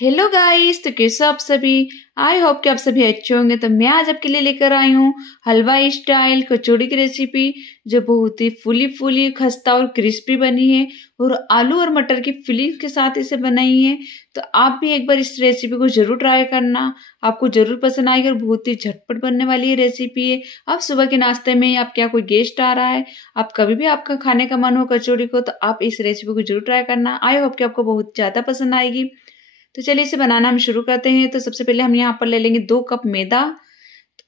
Hello guys, तो कैसे आप सभी। आई होप कि आप सभी अच्छे होंगे। तो मैं आज आपके लिए लेकर आई हूँ हलवाई स्टाइल कचौड़ी की रेसिपी, जो बहुत ही फूली फूली खस्ता और क्रिस्पी बनी है और आलू और मटर की फिलिंग के साथ इसे बनाई है। तो आप भी एक बार इस रेसिपी को जरूर ट्राई करना, आपको जरूर पसंद आएगी और बहुत ही झटपट बनने वाली ये रेसिपी है। आप सुबह के नाश्ते में आपके यहाँ कोई गेस्ट आ रहा है, आप कभी भी आपका खाने का मन हो कचौड़ी को, तो आप इस रेसिपी को जरूर ट्राई करना। आई होप कि आपको बहुत ज्यादा पसंद आएगी। तो चलिए इसे बनाना हम शुरू करते हैं। तो सबसे पहले हम यहाँ पर ले लेंगे 2 कप मैदा।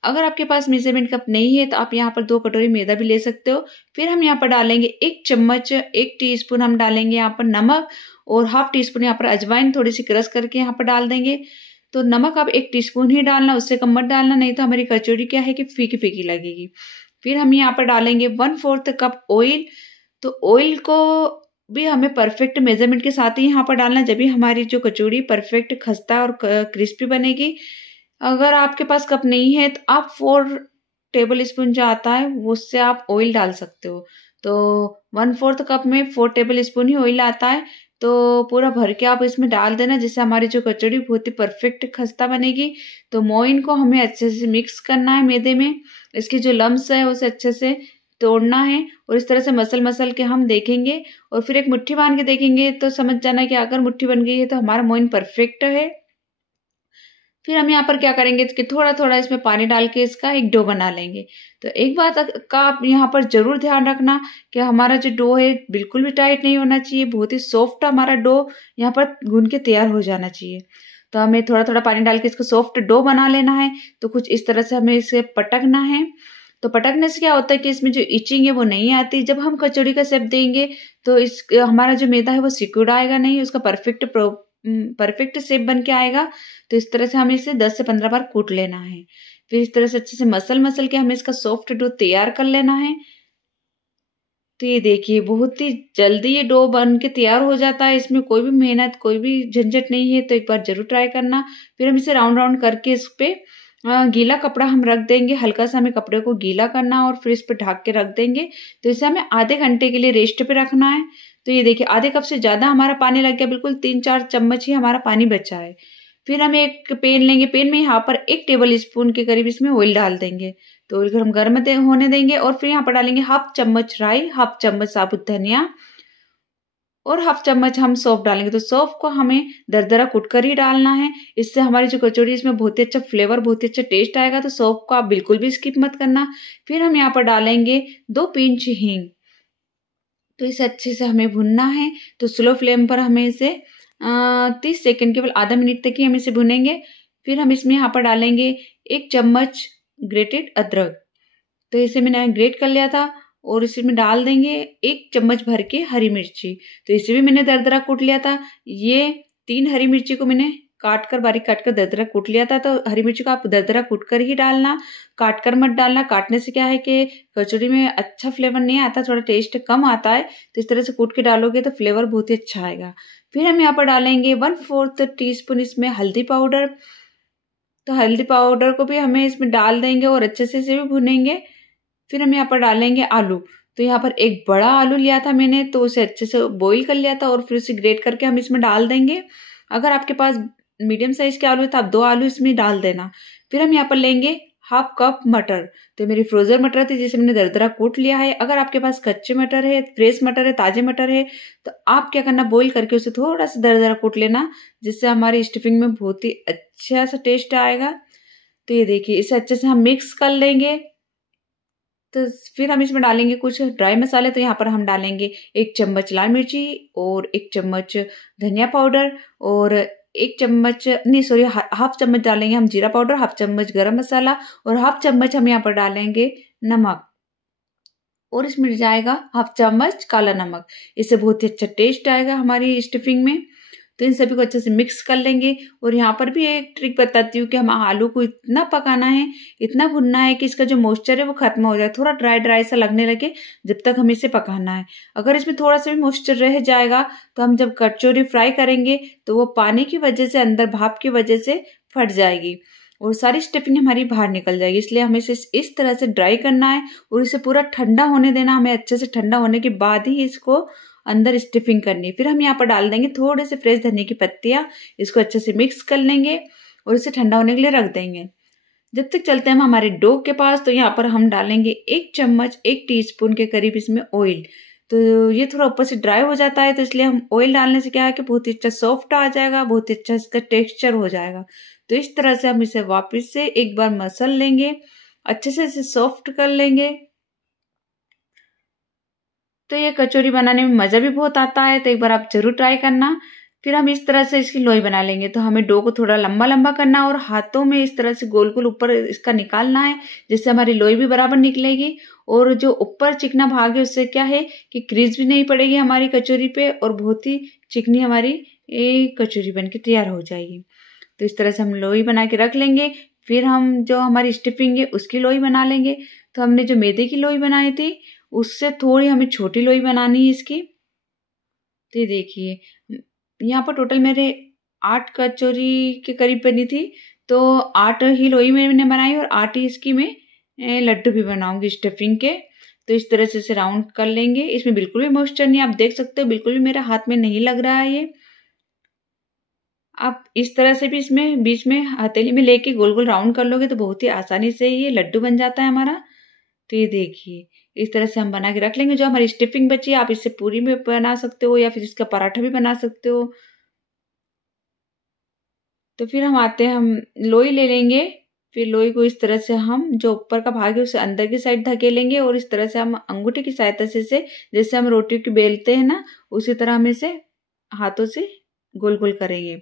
अगर आपके पास मेजरमेंट कप नहीं है तो आप यहाँ पर 2 कटोरी मैदा भी ले सकते हो। फिर हम यहाँ पर डालेंगे 1 चम्मच 1 टीस्पून हम डालेंगे यहाँ पर नमक, और हाफ टी स्पून यहाँ पर अजवाइन थोड़ी सी क्रश करके यहाँ पर डाल देंगे। तो नमक आप 1 टीस्पून ही डालना, उससे कम मत डालना, नहीं तो हमारी कचौड़ी क्या है कि फीकी फीकी लगेगी। फिर हम यहाँ पर डालेंगे 1/4 कप ऑयल। तो ऑयल को भी हमें परफेक्ट मेजरमेंट के साथ ही यहाँ पर डालना, जब भी हमारी जो कचौड़ी परफेक्ट खस्ता और क्रिस्पी बनेगी। अगर आपके पास कप नहीं है तो आप 4 टेबल स्पून जो आता है उससे आप ऑयल डाल सकते हो। तो 1/4 कप में 4 टेबल स्पून ही ऑयल आता है, तो पूरा भर के आप इसमें डाल देना, जिससे हमारी जो कचौड़ी बहुत ही परफेक्ट खस्ता बनेगी। तो मोइन को हमें अच्छे से मिक्स करना है मैदे में, इसकी जो लम्स है उसे अच्छे से तोड़ना है, और इस तरह से मसल मसल के हम देखेंगे और फिर एक मुट्ठी बांध के देखेंगे तो समझ जाना कि अगर मुट्ठी बन गई है तो हमारा मोइन परफेक्ट है। फिर हम यहाँ पर क्या करेंगे कि थोड़ा थोड़ा इसमें पानी डाल के इसका एक डो बना लेंगे। तो एक बात का आप यहाँ पर जरूर ध्यान रखना कि हमारा जो डो है बिल्कुल भी टाइट नहीं होना चाहिए, बहुत ही सॉफ्ट हमारा डो यहाँ पर गूंद के तैयार हो जाना चाहिए। तो हमें थोड़ा थोड़ा पानी डाल के इसको सॉफ्ट डो बना लेना है। तो कुछ इस तरह से हमें इसे पटकना है। तो पटकने से क्या होता है कि इसमें जो इचिंग है वो नहीं आती। जब हम कचौड़ी का शेप देंगे तो इस हमारा जो मैदा है वो सिकुड़ आएगा नहीं, उसका परफेक्ट शेप बन के आएगा। तो इस तरह से हमें इसे 10 से 15 बार कूट लेना है। फिर इस तरह से अच्छे से मसल के हमें इसका सॉफ्ट डो तैयार कर लेना है। तो ये देखिए बहुत ही जल्दी ये डो बन के तैयार हो जाता है, इसमें कोई भी मेहनत कोई भी झंझट नहीं है। तो एक बार जरूर ट्राई करना। फिर हम इसे राउंड राउंड करके इस पे गीला कपड़ा हम रख देंगे, हल्का सा हमें कपड़े को गीला करना और फिर इस पे ढक के रख देंगे। तो इसे हमें आधे घंटे के लिए रेस्ट पे रखना है। तो ये देखिए आधे कप से ज्यादा हमारा पानी लग गया, बिल्कुल 3-4 चम्मच ही हमारा पानी बचा है। फिर हम एक पेन लेंगे, पेन में यहाँ पर 1 टेबल स्पून के करीब इसमें ऑयल डाल देंगे। तो ऑयल हम गर्म होने देंगे, और फिर यहाँ पर डालेंगे हाफ चम्मच राई, हाफ चम्मच साबुत धनिया और हाफ चम्मच हम सौंफ डालेंगे। तो सौंफ को हमें दरदरा कुटकर ही डालना है, इससे हमारी जो कचौड़ी इसमें बहुत ही अच्छा फ्लेवर बहुत ही अच्छा टेस्ट आएगा। तो सौंफ को आप बिल्कुल भी स्किप मत करना। फिर हम यहाँ पर डालेंगे 2 पिंच हींग। तो इसे अच्छे से हमें भुनना है। तो स्लो फ्लेम पर हमें इसे 30 सेकेंड, केवल आधा मिनट तक ही हम इसे भुनेंगे। फिर हम इसमें यहाँ पर डालेंगे 1 चम्मच ग्रेटेड अदरक। तो इसे मैंने ग्रेट कर लिया था, और इसमें डाल देंगे 1 चम्मच भर के हरी मिर्ची। तो इसे भी मैंने दरदरा कूट लिया था। ये 3 हरी मिर्ची को मैंने बारीक काट कर दरदरा कूट लिया था। तो हरी मिर्ची को आप दरदरा कूट कर ही डालना, काट कर मत डालना। काटने से क्या है कि कचौड़ी में अच्छा फ्लेवर नहीं आता, थोड़ा टेस्ट कम आता है। तो इस तरह से कूट के डालोगे तो फ्लेवर बहुत ही अच्छा आएगा। फिर हम यहाँ पर डालेंगे 1/4 टीस्पून इसमें हल्दी पाउडर। तो हल्दी पाउडर को भी हमें इसमें डाल देंगे और अच्छे से इसे भी भुनेंगे। फिर हम यहाँ पर डालेंगे आलू। तो यहाँ पर एक बड़ा आलू लिया था मैंने, तो उसे अच्छे से बॉईल कर लिया था और फिर उसे ग्रेट करके हम इसमें डाल देंगे। अगर आपके पास मीडियम साइज के आलू है तो आप 2 आलू इसमें डाल देना। फिर हम यहाँ पर लेंगे हाफ कप मटर। तो मेरी फ्रोजन मटर थी जिसे मैंने दरदरा कूट लिया है। अगर आपके पास कच्चे मटर है, फ्रेश मटर है, ताजे मटर है, तो आप क्या करना, बॉईल करके उसे थोड़ा सा दरदरा कूट लेना, जिससे हमारी स्टफिंग में बहुत ही अच्छा सा टेस्ट आएगा। तो ये देखिए इसे अच्छे से हम मिक्स कर लेंगे। तो फिर हम इसमें डालेंगे कुछ ड्राई मसाले। तो यहाँ पर हम डालेंगे 1 चम्मच लाल मिर्ची और 1 चम्मच धनिया पाउडर, और 1 चम्मच नहीं सॉरी हाफ चम्मच डालेंगे हम जीरा पाउडर, हाफ चम्मच गरम मसाला, और हाफ चम्मच हम यहाँ पर डालेंगे नमक, और इसमें जाएगा हाफ चम्मच काला नमक। इससे बहुत ही अच्छा टेस्ट आएगा हमारी स्टफिंग में। तो इन सभी को अच्छे से मिक्स कर लेंगे। और यहाँ पर भी एक ट्रिक बताती हूँ कि हम आलू को इतना पकाना है, इतना भुनना है कि इसका जो मॉइस्चर है वो खत्म हो जाए, थोड़ा ड्राई ड्राई सा लगने लगे, जब तक हम इसे पकाना है। अगर इसमें थोड़ा सा भी मॉइस्चर रह जाएगा तो हम जब कचौरी फ्राई करेंगे तो वो पानी की वजह से, अंदर भाप की वजह से फट जाएगी और सारी स्टफिंग हमारी बाहर निकल जाएगी। इसलिए हमें इसे इस तरह से ड्राई करना है और इसे पूरा ठंडा होने देना। हमें अच्छे से ठंडा होने के बाद ही इसको अंदर स्टफिंग करनी है। फिर हम यहाँ पर डाल देंगे थोड़े से फ्रेश धनिया की पत्तियाँ, इसको अच्छे से मिक्स कर लेंगे और इसे ठंडा होने के लिए रख देंगे। जब तक चलते हैं हम हमारे डो के पास, तो यहाँ पर हम डालेंगे 1 चम्मच 1 टीस्पून के करीब इसमें ऑयल। तो ये थोड़ा ऊपर से ड्राई हो जाता है, तो इसलिए हम ऑयल डालने से क्या है कि बहुत ही अच्छा सॉफ्ट आ जाएगा, बहुत ही अच्छा इसका टेक्सचर हो जाएगा। तो इस तरह से हम इसे वापस से एक बार मसल लेंगे, अच्छे से इसे सॉफ्ट कर लेंगे। तो ये कचौरी बनाने में मज़ा भी बहुत आता है, तो एक बार आप जरूर ट्राई करना। फिर हम इस तरह से इसकी लोई बना लेंगे। तो हमें डो को थोड़ा लंबा लंबा करना और हाथों में इस तरह से गोल गोल ऊपर इसका निकालना है, जिससे हमारी लोई भी बराबर निकलेगी और जो ऊपर चिकना भाग है उससे क्या है कि क्रीज भी नहीं पड़ेगी हमारी कचौरी पे और बहुत ही चिकनी हमारी ये कचौरी बन के तैयार हो जाएगी। तो इस तरह से हम लोई बना के रख लेंगे। फिर हम जो हमारी स्टफिंग है उसकी लोई बना लेंगे। तो हमने जो मैदे की लोई बनाई थी उससे थोड़ी हमें छोटी लोई बनानी है इसकी। तो ये देखिए यहाँ पर टोटल मेरे 8 कचौरी के करीब बनी थी, तो 8 ही लोई मैंने बनाई और 8 ही इसकी मैं लड्डू भी बनाऊंगी स्टफिंग के। तो इस तरह से इसे राउंड कर लेंगे। इसमें बिल्कुल भी मॉइस्चर नहीं, आप देख सकते हो बिल्कुल भी मेरे हाथ में नहीं लग रहा है ये। आप इस तरह से भी इसमें बीच में हथेली में लेके गोल गोल राउंड कर लोगे तो बहुत ही आसानी से ये लड्डू बन जाता है हमारा। तो ये देखिए इस तरह से हम बना के रख लेंगे। जो हमारी स्टफिंग बची है आप इससे पूरी में बना सकते हो या फिर इसका पराठा भी बना सकते हो। तो फिर हम आते हैं, हम लोई ले लेंगे। फिर लोई को इस तरह से हम जो ऊपर का भाग है उसे अंदर की साइड धकेलेंगे और इस तरह से हम अंगूठे की सहायता से इसे, जैसे हम रोटी की बेलते हैं ना, उसी तरह हम इसे हाथों से गोल गोल करेंगे।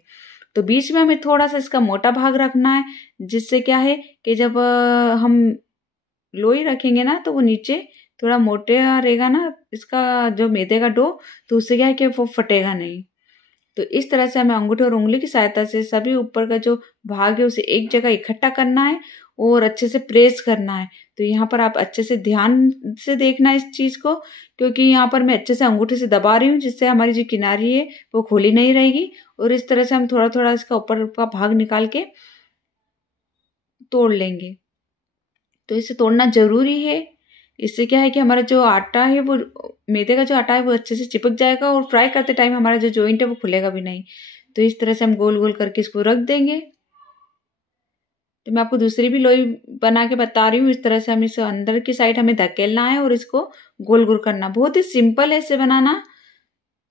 तो बीच में हमें थोड़ा सा इसका मोटा भाग रखना है, जिससे क्या है कि जब हम लोई रखेंगे ना तो वो नीचे थोड़ा मोटे रहेगा ना इसका जो मैदे का डो, तो उससे क्या है कि वो फटेगा नहीं। तो इस तरह से हमें अंगूठे और उंगली की सहायता से सभी ऊपर का जो भाग है उसे एक जगह इकट्ठा करना है और अच्छे से प्रेस करना है। तो यहाँ पर आप अच्छे से ध्यान से देखना इस चीज़ को, क्योंकि यहाँ पर मैं अच्छे से अंगूठे से दबा रही हूँ जिससे हमारी जो किनारी है वो खुली नहीं रहेगी। और इस तरह से हम थोड़ा थोड़ा इसका ऊपर का भाग निकाल के तोड़ लेंगे। तो इसे तोड़ना जरूरी है। इससे क्या है कि हमारा जो आटा है वो मैदे का जो आटा है वो अच्छे से चिपक जाएगा और फ्राई करते टाइम हमारा जो जॉइंट है वो खुलेगा भी नहीं। तो इस तरह से हम गोल गोल करके इसको रख देंगे। तो मैं आपको दूसरी भी लोई बना के बता रही हूँ। इस तरह से हम इसे अंदर की साइड हमें धकेलना है और इसको गोल गोल करना। बहुत ही सिंपल है इसे बनाना।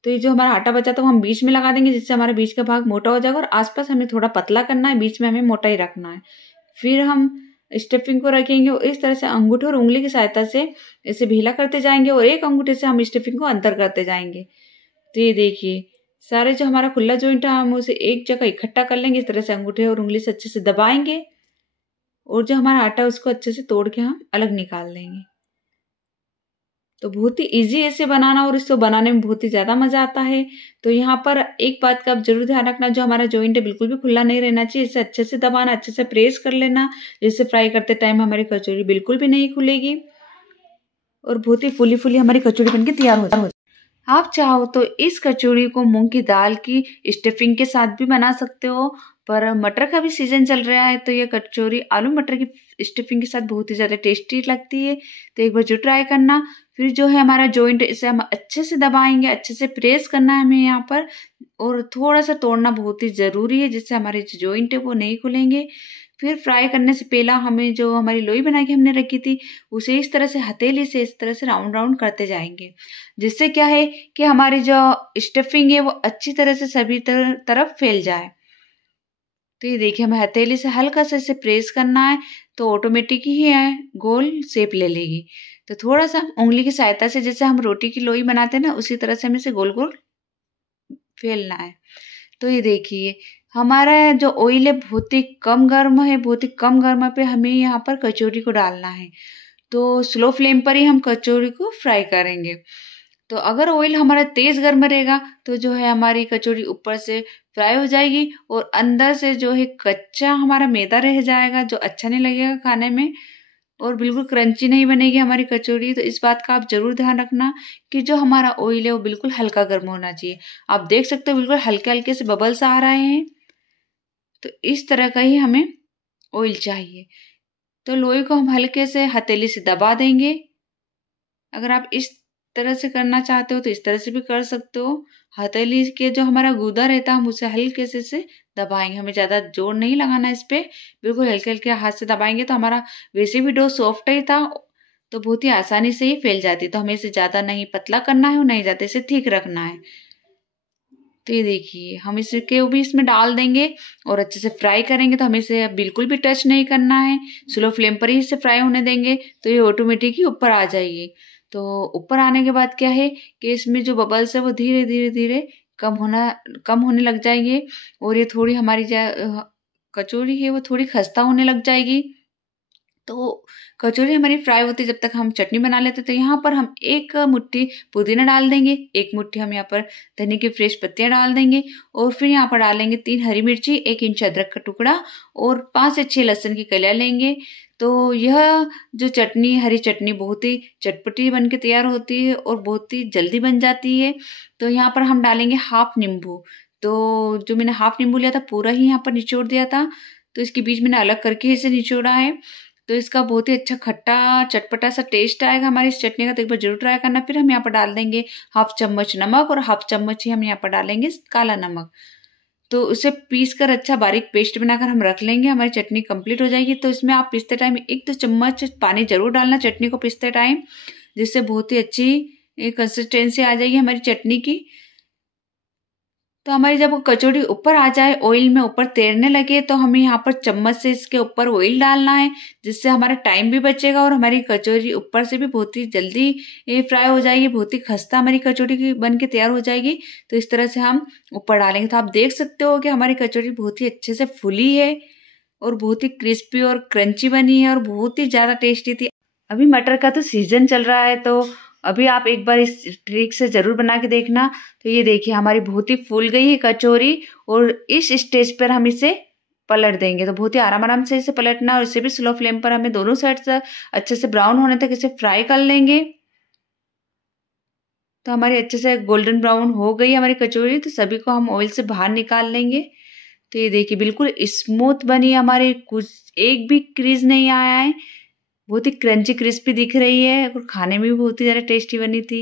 तो ये जो हमारा आटा बचा था वो हम बीच में लगा देंगे, जिससे हमारा बीच का भाग मोटा हो जाएगा और आसपास हमें थोड़ा पतला करना है, बीच में हमें मोटा ही रखना है। फिर हम स्टफिंग को रखेंगे और इस तरह से अंगूठे और उंगली की सहायता से इसे ढीला करते जाएंगे और एक अंगूठे से हम स्टफिंग को अंदर करते जाएंगे। तो ये देखिए सारे जो हमारा खुला जॉइंट है हम उसे एक जगह इकट्ठा कर लेंगे। इस तरह से अंगूठे और उंगली से अच्छे से दबाएंगे और जो हमारा आटा है उसको अच्छे से तोड़ के हम अलग निकाल लेंगे। तो बहुत ही इजी ऐसे बनाना और इसको बनाने में बहुत ही ज़्यादा मज़ा आता है। तो यहाँ पर एक बात का आप जरूर ध्यान रखना, जो हमारा जॉइंट है बिल्कुल भी खुला नहीं रहना चाहिए। इसे अच्छे से दबाना, अच्छे से प्रेस कर लेना, जिससे फ्राई करते टाइम हमारी कचौरी बिल्कुल भी नहीं खुलेगी और बहुत ही फूली फूली हमारी कचौरी बनके तैयार हो जाए। आप चाहो तो इस कचौड़ी को मूंग की दाल की स्टफिंग के साथ भी बना सकते हो, पर मटर का भी सीजन चल रहा है तो ये कचौरी आलू मटर की स्टफिंग के साथ बहुत ही ज़्यादा टेस्टी लगती है। तो एक बार जो ट्राई करना। फिर जो है हमारा जॉइंट, इसे हम अच्छे से दबाएंगे, अच्छे से प्रेस करना है हमें यहाँ पर और थोड़ा सा तोड़ना बहुत ही ज़रूरी है, जिससे हमारे जो जॉइंट है वो नहीं खुलेंगे। फिर फ्राई करने से पहला हमें जो हमारी लोई बना के हमने रखी थी उसे इस तरह से हथेली से इस तरह से राउंड राउंड करते जाएंगे, जिससे क्या है कि हमारी जो स्टफिंग है वो अच्छी तरह से सभी तरफ फैल जाए। तो ये देखिए हमें हथेली से हल्का सा इसे प्रेस करना है तो ऑटोमेटिक ही है गोल शेप ले लेगी। तो थोड़ा सा उंगली की सहायता से जैसे हम रोटी की लोई बनाते हैं ना उसी तरह से हमें इसे गोल गोल फैलना है। तो ये देखिए हमारा जो ऑयल है बहुत ही कम गर्म है, बहुत ही कम गर्म पे हमें यहाँ पर कचौरी को डालना है। तो स्लो फ्लेम पर ही हम कचौरी को फ्राई करेंगे। तो अगर ऑयल हमारा तेज गर्म रहेगा तो जो है हमारी कचौरी ऊपर से फ्राई हो जाएगी और अंदर से जो है कच्चा हमारा मैदा रह जाएगा, जो अच्छा नहीं लगेगा खाने में और बिल्कुल क्रंची नहीं बनेगी हमारी कचौरी। तो इस बात का आप जरूर ध्यान रखना कि जो हमारा ऑयल है वो बिल्कुल हल्का गर्म होना चाहिए। आप देख सकते हो बिल्कुल हल्के हल्के से बबल्स आ रहे हैं। तो इस तरह का ही हमें ऑयल चाहिए। तो लोई को हम हल्के से हथेली से दबा देंगे। अगर आप इस तरह से करना चाहते हो तो इस तरह से भी कर सकते हो। हथेली के जो हमारा गूदा रहता है हम उसे हल्के से दबाएंगे, हमें ज़्यादा जोर नहीं लगाना इस पे, बिल्कुल हल्के हल्के हाथ से दबाएंगे तो हमारा वैसे भी डो सॉफ्ट ही था तो बहुत ही आसानी से ही फैल जाती। तो हमें इसे ज़्यादा नहीं पतला करना है और नहीं ज़्यादा इसे ठीक रखना है। तो ये देखिए हम इसके भी इसमें डाल देंगे और अच्छे से फ्राई करेंगे। तो हमें इसे बिल्कुल भी टच नहीं करना है, स्लो फ्लेम पर ही इसे फ्राई होने देंगे तो ये ऑटोमेटिक ही ऊपर आ जाएगी। तो ऊपर आने के बाद क्या है कि इसमें जो बबल्स है वो धीरे धीरे धीरे कम होने लग जाएंगे और ये थोड़ी हमारी कचौरी है वो थोड़ी खस्ता होने लग जाएगी। तो कचौरी हमारी फ्राई होती जब तक हम चटनी बना लेते तो यहाँ पर हम 1 मुट्ठी पुदीना डाल देंगे, 1 मुट्ठी हम यहाँ पर धनिया की फ्रेश पत्तियाँ डाल देंगे और फिर यहाँ पर डालेंगे 3 हरी मिर्ची, 1 इंच अदरक का टुकड़ा और 5 से 6 लहसुन की कलियाँ लेंगे। तो यह जो चटनी हरी चटनी बहुत ही चटपटी बन के तैयार होती है और बहुत ही जल्दी बन जाती है। तो यहाँ पर हम डालेंगे हाफ नींबू। तो जो मैंने हाफ नींबू लिया था पूरा ही यहाँ पर निचोड़ दिया था, तो इसके बीच मैंने अलग करके इसे निचोड़ा है। तो इसका बहुत ही अच्छा खट्टा चटपटा सा टेस्ट आएगा हमारी इस चटनी का, तो एक बार जरूर ट्राई करना। फिर हम यहाँ पर डाल देंगे हाफ चम्मच नमक और हाफ चम्मच ही हम यहाँ पर डालेंगे काला नमक। तो उसे पीस कर अच्छा बारीक पेस्ट बनाकर हम रख लेंगे। हमारी चटनी कंप्लीट हो जाएगी। तो इसमें आप पीसते टाइम 1-2 चम्मच पानी जरूर डालना चटनी को पीसते टाइम, जिससे बहुत ही अच्छी कंसिस्टेंसी आ जाएगी हमारी चटनी की। तो हमारी जब वो कचौड़ी ऊपर आ जाए, ऑयल में ऊपर तैरने लगे, तो हमें यहाँ पर चम्मच से इसके ऊपर ऑयल डालना है, जिससे हमारा टाइम भी बचेगा और हमारी कचौड़ी ऊपर से भी बहुत ही जल्दी फ्राई हो जाएगी, बहुत ही खस्ता हमारी कचौड़ी की बन के तैयार हो जाएगी। तो इस तरह से हम ऊपर डालेंगे तो आप देख सकते हो कि हमारी कचौड़ी बहुत ही अच्छे से फूली है और बहुत ही क्रिस्पी और क्रंची बनी है और बहुत ही ज़्यादा टेस्टी थी। अभी मटर का तो सीजन चल रहा है, तो अभी आप एक बार इस ट्रिक से ज़रूर बना के देखना। तो ये देखिए हमारी बहुत ही फूल गई है कचौरी और इस स्टेज पर हम इसे पलट देंगे। तो बहुत ही आराम आराम से इसे पलटना और इसे भी स्लो फ्लेम पर हमें दोनों साइड से अच्छे से ब्राउन होने तक इसे फ्राई कर लेंगे। तो हमारी अच्छे से गोल्डन ब्राउन हो गई हमारी कचौरी, तो सभी को हम ऑयल से बाहर निकाल लेंगे। तो ये देखिए बिल्कुल स्मूथ बनी हमारी, कुछ एक भी क्रीज नहीं आया है, बहुत ही क्रंची क्रिस्पी दिख रही है और खाने में भी बहुत ही ज़्यादा टेस्टी बनी थी।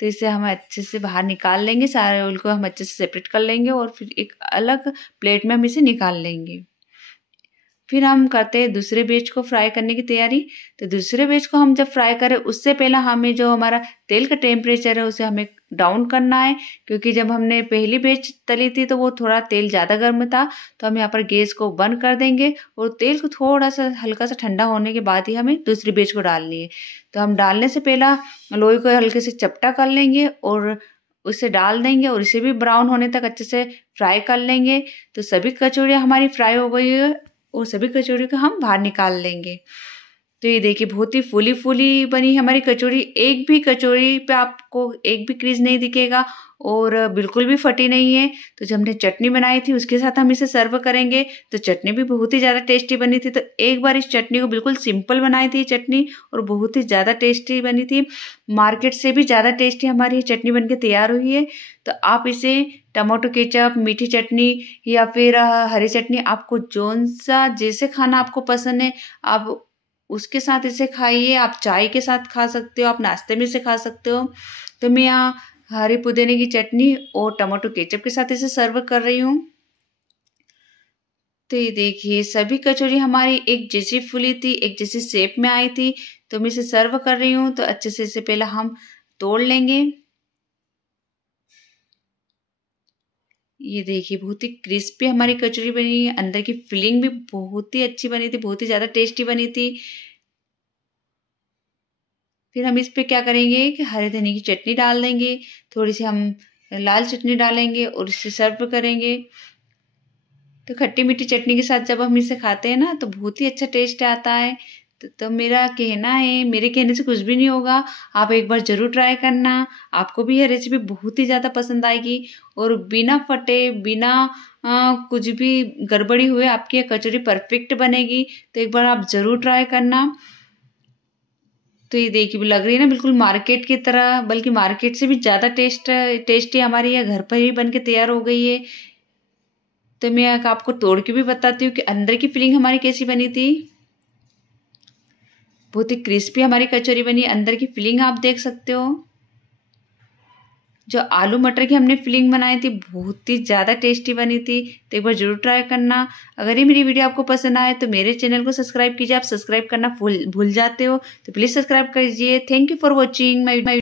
तो इसे हम अच्छे से बाहर निकाल लेंगे, सारे ऑयल को हम अच्छे से सेपरेट कर लेंगे और फिर एक अलग प्लेट में हम इसे निकाल लेंगे। फिर हम करते हैं दूसरे बैच को फ्राई करने की तैयारी। तो दूसरे बैच को हम जब फ्राई करें उससे पहले हमें जो हमारा तेल का टेम्परेचर है उसे हमें डाउन करना है, क्योंकि जब हमने पहली बैच तली थी तो वो थोड़ा तेल ज़्यादा गर्म था। तो हम यहाँ पर गैस को बंद कर देंगे और तेल को थोड़ा सा हल्का सा ठंडा होने के बाद ही हमें दूसरी बैच को डालनी है। तो हम डालने से पहला लोई को हल्के से चपटा कर लेंगे और उसे डाल देंगे और इसे भी ब्राउन होने तक अच्छे से फ्राई कर लेंगे। तो सभी कचौड़ियाँ हमारी फ्राई हो गई है और सभी कचौड़ी को हम बाहर निकाल लेंगे। तो ये देखिए बहुत ही फूली फूली बनी हमारी कचौड़ी, एक भी कचौड़ी पे आपको एक भी क्रीज नहीं दिखेगा और बिल्कुल भी फटी नहीं है। तो जब हमने चटनी बनाई थी उसके साथ हम इसे सर्व करेंगे। तो चटनी भी बहुत ही ज़्यादा टेस्टी बनी थी। तो एक बार इस चटनी को बिल्कुल सिंपल बनाई थी चटनी और बहुत ही ज़्यादा टेस्टी बनी थी, मार्केट से भी ज़्यादा टेस्टी हमारी ये चटनी बन के तैयार हुई है। तो आप इसे टमाटो केचप, मीठी चटनी या फिर हरी चटनी, आपको जौन सा जैसे खाना आपको पसंद है आप उसके साथ इसे खाइए। आप चाय के साथ खा सकते हो, आप नाश्ते में इसे खा सकते हो। तो मैं यहाँ हरी पुदीने की चटनी और टमाटो केचप के साथ इसे सर्व कर रही हूँ। तो ये देखिए सभी कचौरी हमारी एक जैसी फूली थी, एक जैसी शेप में आई थी। तो मैं इसे सर्व कर रही हूँ। तो अच्छे से इसे पहले हम तोड़ लेंगे। ये देखिए बहुत ही क्रिस्पी हमारी कचौरी बनी है, अंदर की फिलिंग भी बहुत ही अच्छी बनी थी, बहुत ही ज़्यादा टेस्टी बनी थी। फिर हम इस पे क्या करेंगे कि हरे धनिया की चटनी डाल देंगे, थोड़ी सी हम लाल चटनी डालेंगे और इसे सर्व करेंगे। तो खट्टी मीठी चटनी के साथ जब हम इसे खाते हैं ना तो बहुत ही अच्छा टेस्ट आता है। तो मेरा कहना है, मेरे कहने से कुछ भी नहीं होगा, आप एक बार ज़रूर ट्राई करना। आपको भी यह रेसिपी बहुत ही ज़्यादा पसंद आएगी और बिना फटे बिना कुछ भी गड़बड़ी हुए आपकी यह कचौरी परफेक्ट बनेगी। तो एक बार आप ज़रूर ट्राई करना। तो ये देखिए लग रही है ना बिल्कुल मार्केट की तरह, बल्कि मार्केट से भी ज़्यादा टेस्टी हमारी यह घर पर ही बन के तैयार हो गई है। तो मैं आपको तोड़ के भी बताती हूँ कि अंदर की फिलिंग हमारी कैसी बनी थी। बहुत ही क्रिस्पी हमारी कचौरी बनी, अंदर की फिलिंग आप देख सकते हो। जो आलू मटर की हमने फिलिंग बनाई थी बहुत ही ज़्यादा टेस्टी बनी थी। तो एक बार ज़रूर ट्राई करना। अगर ये मेरी वीडियो आपको पसंद आए तो मेरे चैनल को सब्सक्राइब कीजिए। आप सब्सक्राइब करना भूल जाते हो तो प्लीज़ सब्सक्राइब कीजिए। Thank you for watching my